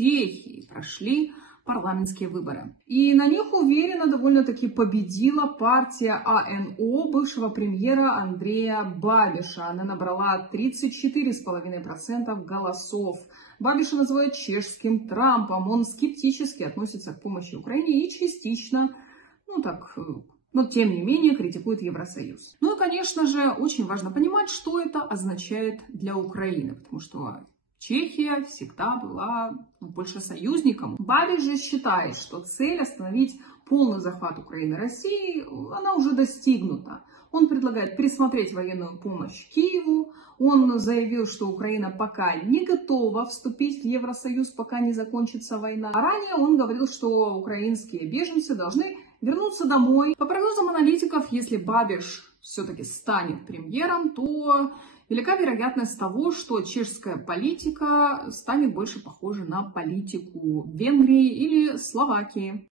Чехии прошли парламентские выборы. И на них уверенно довольно-таки победила партия АНО бывшего премьера Андрея Бабиша. Она набрала 34,5% голосов. Бабиша называют чешским Трампом. Он скептически относится к помощи Украине и частично, но тем не менее критикует Евросоюз. Ну и, конечно же, очень важно понимать, что это означает для Украины, потому что Чехия всегда была больше союзником. Бабиш же считает, что цель остановить полный захват Украины Россией, она уже достигнута. Он предлагает пересмотреть военную помощь Киеву. Он заявил, что Украина пока не готова вступить в Евросоюз, пока не закончится война. А ранее он говорил, что украинские беженцы должны вернуться домой. По прогнозам аналитиков, если Бабиш все-таки станет премьером, то велика вероятность того, что чешская политика станет больше похожа на политику Венгрии или Словакии.